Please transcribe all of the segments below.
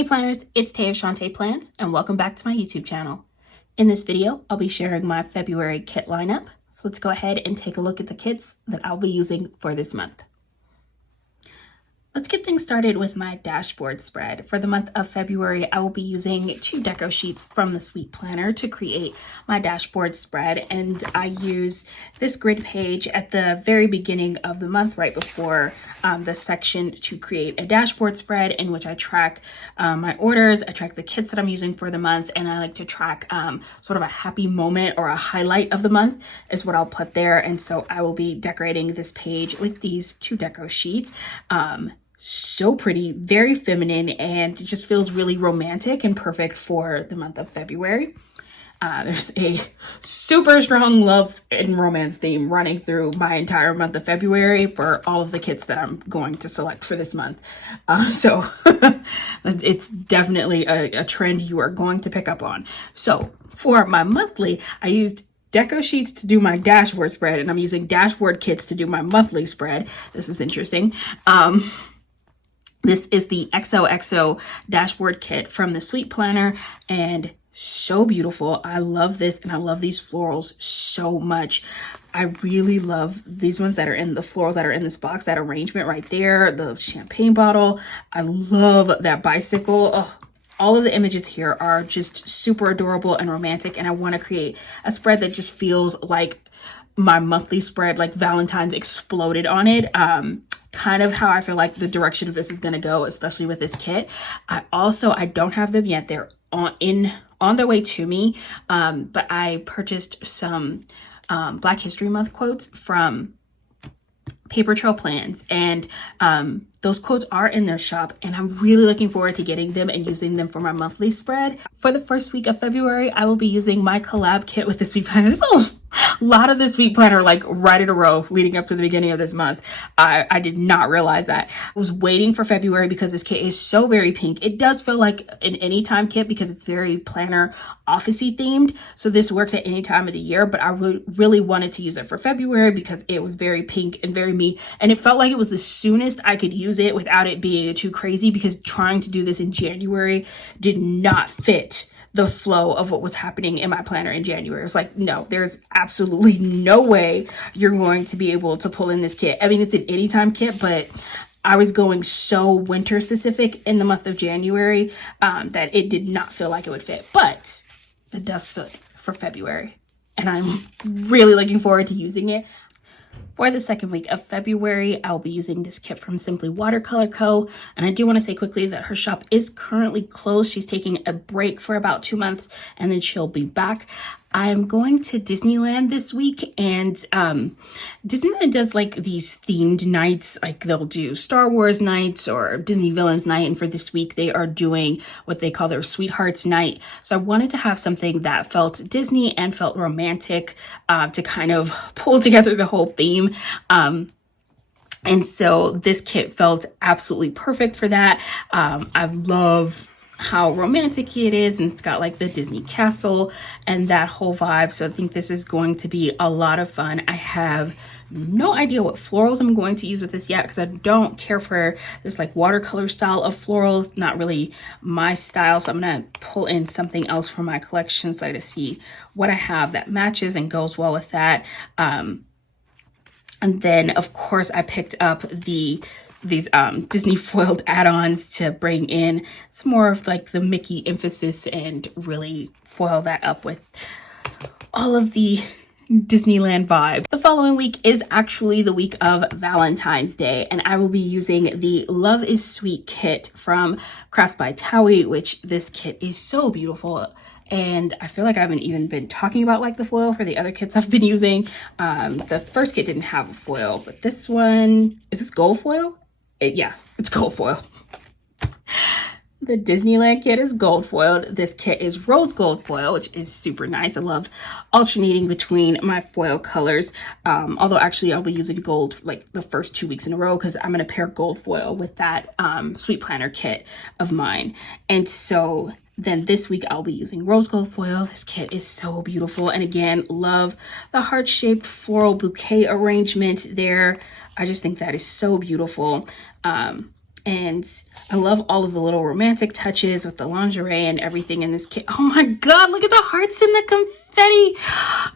Hey planners, it's Tay of Shantae Plans, and welcome back to my YouTube channel. In this video, I'll be sharing my February kit lineup. So let's go ahead and take a look at the kits that I'll be using for this month. Let's get things started with my dashboard spread. For the month of February, I will be using 2 deco sheets from the Sweet Planner to create my dashboard spread. And I use this grid page at the very beginning of the month, right before the section to create a dashboard spread in which I track my orders, I track the kits that I'm using for the month, and I like to track sort of a happy moment or a highlight of the month is what I'll put there. And so I will be decorating this page with these 2 deco sheets. So pretty, very feminine, and it just feels really romantic and perfect for the month of February. There's a super strong love and romance theme running through my entire month of February for all of the kits that I'm going to select for this month. So it's definitely a trend you are going to pick up on. So for my monthly, I used deco sheets to do my dashboard spread, and I'm using dashboard kits to do my monthly spread. This is interesting. This is the Xoxo dashboard kit from the Sweet Planner, and so beautiful. I love this, and I love these florals so much. I really love these ones that are in the florals that are in this box, that arrangement right there, the champagne bottle. I love that bicycle. Oh, all of the images here are just super adorable and romantic, and I want to create a spread that just feels like my monthly spread, like Valentine's exploded on it. Kind of how I feel like the direction of this is going to go, especially with this kit. I don't have them yet. They're on their way to me. But I purchased some Black History Month quotes from Paper Trail Plans, and those quotes are in their shop, and I'm really looking forward to getting them and using them for my monthly spread. For the first week of February, I will be using my collab kit with the Sweet Planner. There's a lot of the Sweet Planner like right in a row leading up to the beginning of this month. I did not realize that. I was waiting for February because this kit is so very pink. It does feel like an anytime kit because it's very planner officey themed, so this works at any time of the year, but I really wanted to use it for February because it was very pink and very me, and it felt like it was the soonest I could use it without it being too crazy, because trying to do this in January did not fit the flow of what was happening in my planner in January. It's like, no, there's absolutely no way you're going to be able to pull in this kit. I mean, it's an anytime kit, but I was going so winter specific in the month of January that it did not feel like it would fit, but it does fit for February, and I'm really looking forward to using it. For the second week of February, I'll be using this kit from Simply Watercolor Co. And I do want to say quickly that her shop is currently closed. She's taking a break for about 2 months, and then she'll be back. I'm going to Disneyland this week, and Disneyland does like these themed nights, like they'll do Star Wars nights or Disney Villains night, and for this week they are doing what they call their Sweethearts night. So I wanted to have something that felt Disney and felt romantic to kind of pull together the whole theme. And so this kit felt absolutely perfect for that. I love how romantic it is, and it's got like the Disney castle and that whole vibe. So I think this is going to be a lot of fun. I have no idea what florals I'm going to use with this yet, because I don't care for this like watercolor style of florals. Not really my style. So I'm gonna pull in something else from my collection so to see what I have that matches and goes well with that. And then of course I picked up these Disney foiled add-ons to bring in some more of like the Mickey emphasis and really foil that up with all of the Disneyland vibe. The following week is actually the week of Valentine's Day, and I will be using the Love is Sweet kit from Crafts by Towie, which this kit is so beautiful. And I feel like I haven't even been talking about like the foil for the other kits I've been using. The first kit didn't have a foil, but this one, is this gold foil? Yeah, it's gold foil. The Disneyland kit is gold foiled. This kit is rose gold foil, which is super nice. I love alternating between my foil colors. Although actually I'll be using gold like the first 2 weeks in a row, because I'm going to pair gold foil with that Sweet Planner kit of mine. And so then this week I'll be using rose gold foil. This kit is so beautiful. And again, love the heart-shaped floral bouquet arrangement there. I just think that is so beautiful. And I love all of the little romantic touches with the lingerie and everything in this kit. Oh my God, look at the hearts and the confetti.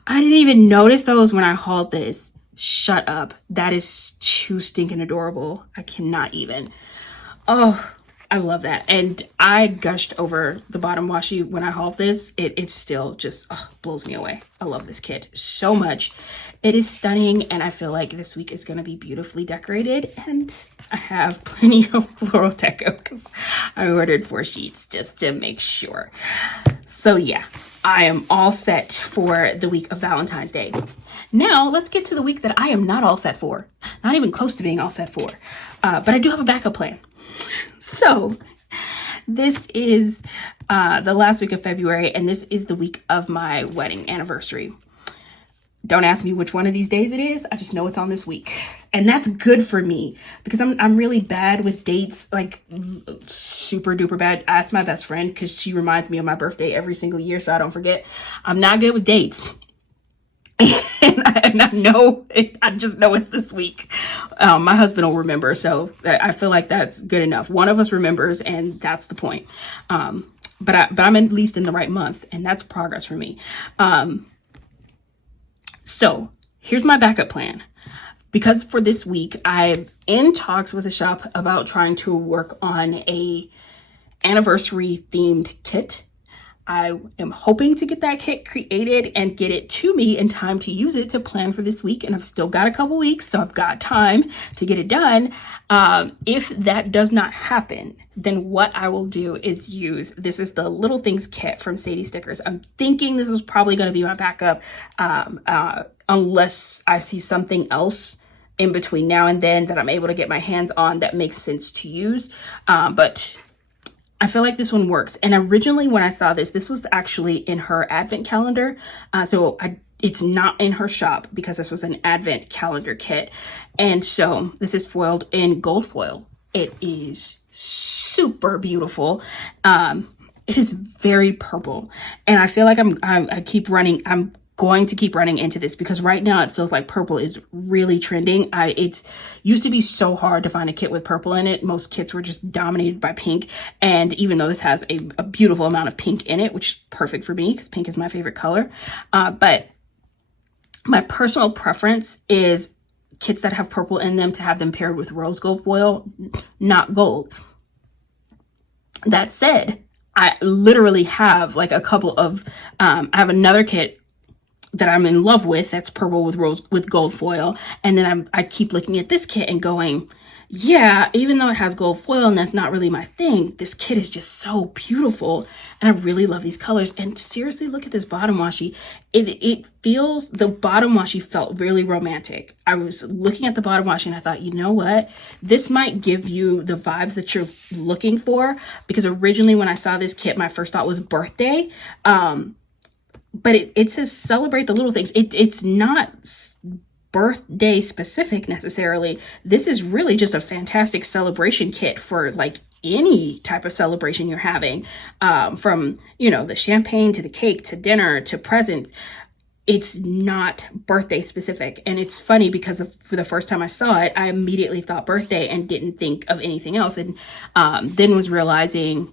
I didn't even notice those when I hauled this. Shut up. That is too stinking adorable. I cannot even. Oh, I love that. And I gushed over the bottom washi when I hauled this. It still just blows me away. I love this kit so much. It is stunning, and I feel like this week is going to be beautifully decorated, and I have plenty of floral deco because I ordered 4 sheets just to make sure. So yeah, I am all set for the week of Valentine's Day. Now let's get to the week that I am not all set for. Not even close to being all set for. But I do have a backup plan. So this is the last week of February, and this is the week of my wedding anniversary. Don't ask me which one of these days it is. I just know it's on this week. And that's good for me because I'm really bad with dates, like super duper bad. I asked my best friend because she reminds me of my birthday every single year so I don't forget. I'm not good with dates. and I know, I just know it's this week. My husband will remember, so I feel like that's good enough. One of us remembers, and that's the point. But I'm at least in the right month, and that's progress for me. So here's my backup plan. Because for this week, I'm in talks with a shop about trying to work on a anniversary themed kit. I am hoping to get that kit created and get it to me in time to use it to plan for this week. And I've still got a couple weeks, so I've got time to get it done. If that does not happen, then what I will do is this is the Little Things kit from Sadie Stickers. I'm thinking this is probably going to be my backup unless I see something else in between now and then that I'm able to get my hands on that makes sense to use. But I feel like this one works. And originally when I saw this was actually in her advent calendar. It's not in her shop because this was an advent calendar kit. And so this is foiled in gold foil. It is super beautiful. It is very purple. And I feel like I'm going to keep running into this because right now it feels like purple is really trending. It's used to be so hard to find a kit with purple in it. Most kits were just dominated by pink. And even though this has a beautiful amount of pink in it, which is perfect for me because pink is my favorite color. But my personal preference is kits that have purple in them to have them paired with rose gold foil, not gold. That said, I literally have like a couple of, I have another kit that I'm in love with that's purple with gold foil, and then I keep looking at this kit and going, yeah, even though it has gold foil and that's not really my thing, this kit is just so beautiful and I really love these colors. And seriously, look at this bottom washi. The bottom washi felt really romantic. I was looking at the bottom washi and I thought, you know what, this might give you the vibes that you're looking for, because originally when I saw this kit my first thought was birthday. But it says celebrate the little things. It's not birthday specific necessarily. This is really just a fantastic celebration kit for like any type of celebration you're having, from, the champagne to the cake to dinner to presents. It's not birthday specific. And it's funny because for the first time I saw it, I immediately thought birthday and didn't think of anything else. And then was realizing,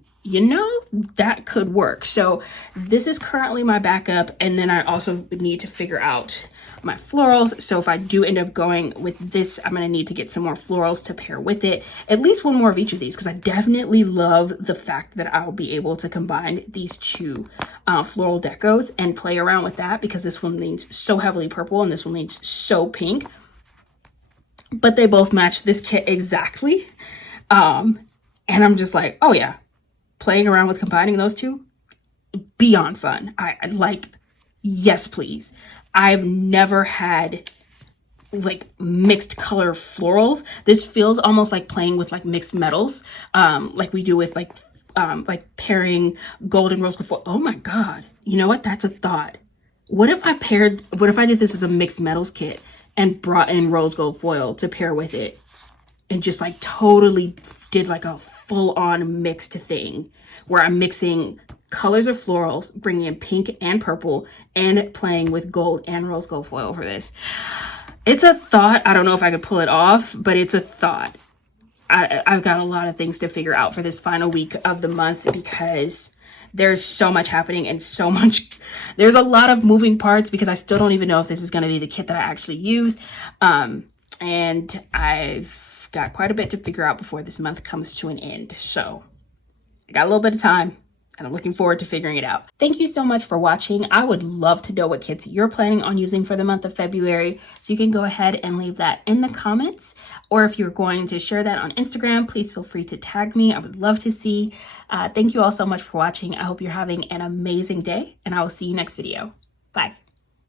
that could work. So this is currently my backup. And then I also need to figure out my florals. So if I do end up going with this, I'm going to need to get some more florals to pair with it. At least one more of each of these, because I definitely love the fact that I'll be able to combine these two floral decos and play around with that, because this one leans so heavily purple and this one leans so pink. But they both match this kit exactly. And I'm just like, oh yeah. Playing around with combining those two, beyond fun. I like, yes, please. I've never had like mixed color florals. This feels almost like playing with like mixed metals, like we do with like pairing gold and rose gold foil. Oh my God. You know what? That's a thought. What if I did this as a mixed metals kit and brought in rose gold foil to pair with it and just like totally did like a full-on mixed thing where I'm mixing colors of florals, bringing in pink and purple, and playing with gold and rose gold foil for this. It's a thought. I don't know if I could pull it off, but it's a thought. I've got a lot of things to figure out for this final week of the month because there's so much happening and there's a lot of moving parts because I still don't even know if this is going to be the kit that I actually use. And I've got quite a bit to figure out before this month comes to an end. So I got a little bit of time and I'm looking forward to figuring it out. Thank you so much for watching. I would love to know what kits you're planning on using for the month of February. So you can go ahead and leave that in the comments. Or if you're going to share that on Instagram, please feel free to tag me. I would love to see. Thank you all so much for watching. I hope you're having an amazing day and I will see you next video. Bye.